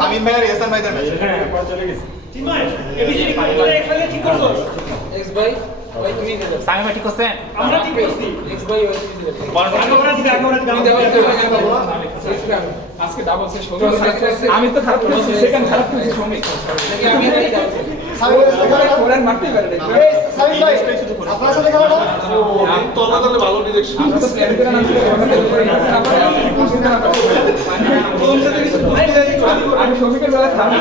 সামিম ভাই আর এহসান ভাই দেন চলে গেছে এবিসিডি করে একসাথে ঠিক করছো এক্স ভাই ভাই তুমি দেন সামিম ভাই ঠিক করছেন আমরা ঠিক করছি এক্স ভাই ওই আজকে ডাবল সেশ হবে আমি তো খারাপ করেছি সেকেন্ড খারাপ করেছি সমীক আমি ফোরান মারতে পারে না সামিম ভাই আপনার সাথে খেলাটা তলাতলে ভালো ডিরেকশন আমরা তো প্ল্যান করে নাম আমি সমীকের বেলা খারাপ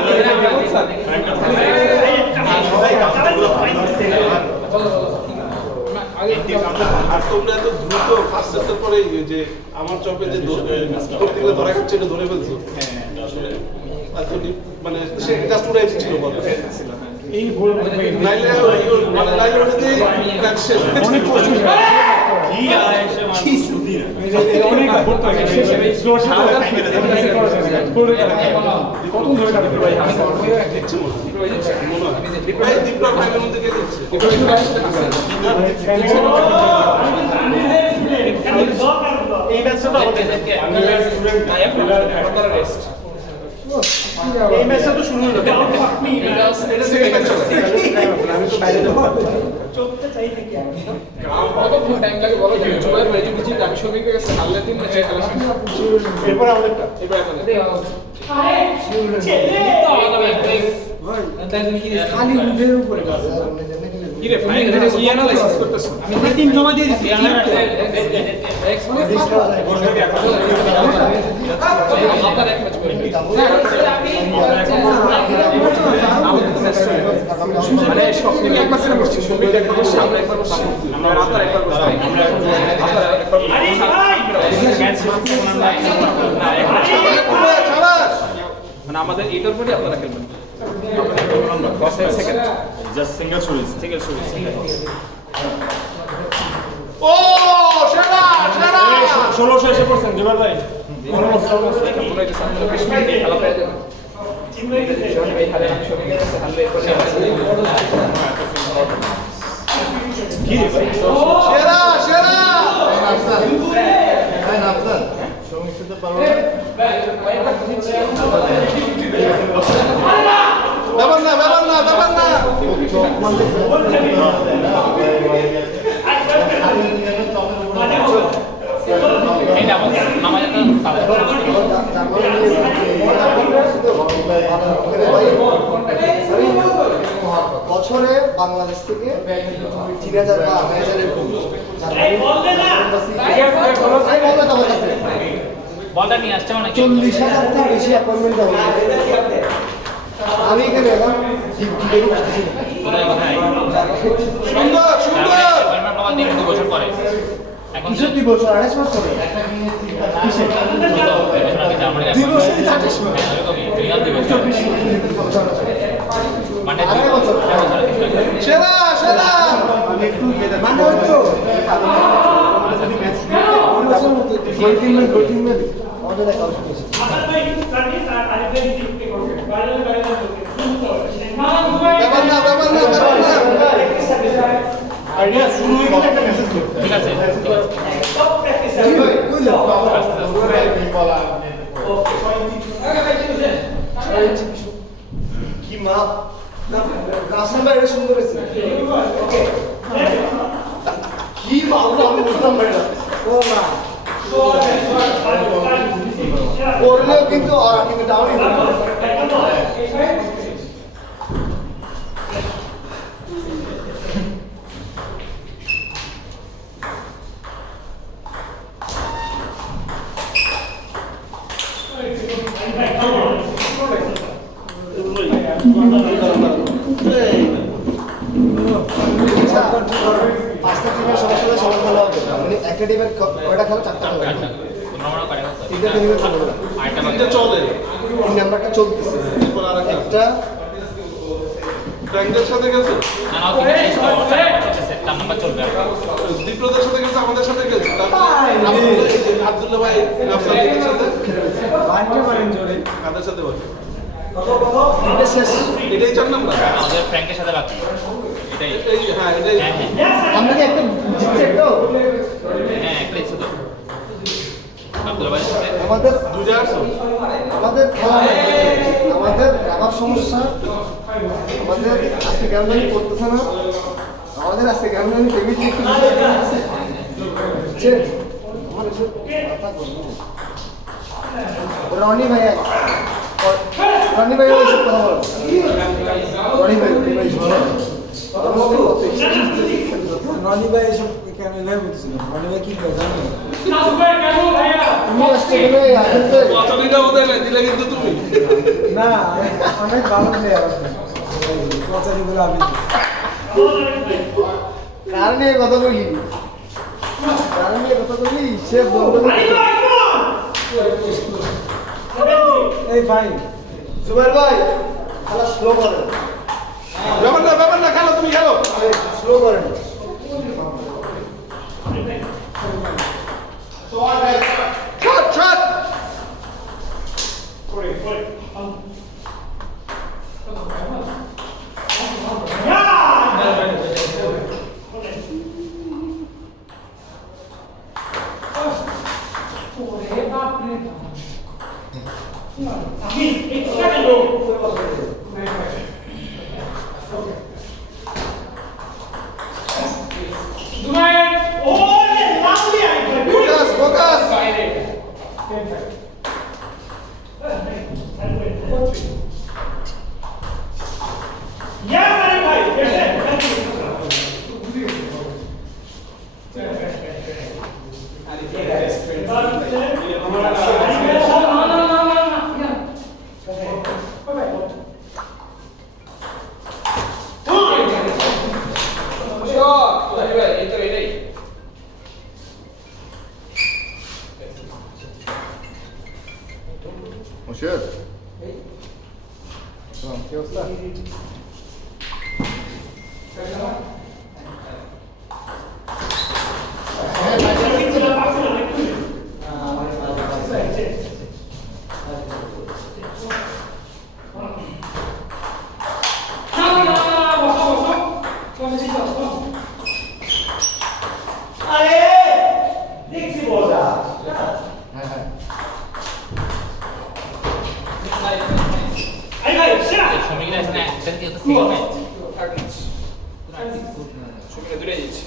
আর তোমরা এত দ্রুত ফার্স্ট সেটের পরে যে আমার চপে যে করতে গেলে ধরা যাচ্ছে এটা ধরে ফেলছো আসলে এত মানে সে জাস্ট উড়াই ছিল বল এই গোল নাইলে মানে নাইলে ওটাতে ম্যাচ শেষ অনেক প্রচুর কি আয়েশে কি সুদি অনেক ভোট করে শেষে স্লোর সারা করে কত ধরে কাটতে ভাই আমি দেখছি মনে হয় প্রায় দীপক ভাইয়ের মধ্যে কে দিচ্ছে এই ম্যাচটা আমাদের রেস্ট এই ম্যাচটা তো শুরু হলো আপনি এটা সেকেন্ড ম্যাচ চলে আমি তো বাইরে চলতে চাই নাকি কত টাইম লাগে বলো তুমি জুয়ার হয়ে যে বুঝি ডাক ছবি কে গেছে হাললে তিন ম্যাচ খেলা এরপর আমাদেরটা এরপর আরে ছেলে তো আমাদের ভাই তাই তুমি কি খালি মুখের উপরে কাজ কি রে ফাইন এটা কি অ্যানালাইসিস করতেছ আমি তিন জমা দিয়ে দিছি এক্স আপনার এক ম্যাচ করে মানে সব থেকে একবার সেরা করছি সবই একবার করছি আমরা একবার করছি আমরা আপনার একবার করছি আপনার একবার মানে আমাদের এটার পরে আপনারা খেলবেন সেকেন্ড জাস্ট সিঙ্গেল শোরিজ ও সেরা 1600 এসে পড়ছেন জুবাল ভাই খেলা পেয়ে যাবেন বছরে বাংলাদেশ থেকে 3000 বা 1000 এর কম বলটা নিয়ে আসছে মানে 40,000 থেকে বেশি অ্যাপয়েন্টমেন্ট হবে আমি এখানে এখন সুন্দর সুন্দর আমরা পাওয়া 2 বছর পরে এখন 2 বছর 28 মাস পরে কিসে 2 বছর 28 মাস মানে সেরা সেরা মানে হয়তো আমাদের দেখা আইডিয়া শুরু হয়ে গেলে একটা মেসেজ করতে ঠিক আছে কি মা রাসেল ভাই এটা সুন্দর হয়েছে কি ভালো আমি বুঝলাম ভাই ও মা করলেও কিন্তু আর কিন্তু ডাউনই পাঁচটা টিমের সবার সবার খেলা হবে মানে একটা টিমের কয়টা খেলা চারটা খেলা তিনটা টিমের চলে চলে তিন নাম্বারটা চলতেছে এরপর আরেকটা একটা ব্যাংকের সাথে গেছে না না ওকে শেষ করো তার নাম্বার চলবে দীপ্রদের সাথে গেছে আমাদের সাথে গেছে তারপর আব্দুল্লাহ ভাই আফসাদের সাথে কাদের সাথে বলে এটা শেষ। এটাই 4 নাম্বার আমাদের ফ্র্যাঙ্কের সাথে বাকি এটাই এই হ্যাঁ এটাই হ্যাঁ হ্যাঁ আমরা কি একটা জিতছে তো হ্যাঁ একটাই শুধু আব্দুল্লাহ ভাইয়ের সাথে আমাদের দুইটা আসো আমাদের খেলা নাই। আমাদের আমার সমস্যা আমাদের আজকে কেন জানি করতেছে না আমাদের আজকে কেন জানি টেবিল একটু আমার এসব কথা বলবো রনি ভাই রনি ভাই এসব কথা বলো রনি ভাই রনি ভাই এসব কেন এভাবে বলছিল রনি ভাই কি করে জানো তুমি আসতে গেলে আসতে পছন্দিটা ওদের নাই দিলে কিন্তু তুমি না অনেক ভালো প্লেয়ার পচারি বলে আমি কার নিয়ে কথা বলি কার নিয়ে কথা বলি সে বলবে এই ভাই জুবাইর ভাই খেলা স্লো করেন ব্যাপার না খেলো তুমি খেলো স্লো করেন শট শট ফোকাস ফোকাস মুর্শিদ কি অবস্থা সমীর আছে না একটা কি তো সিঙ্গেল ম্যাচ সুমিরা দূরে যাচ্ছে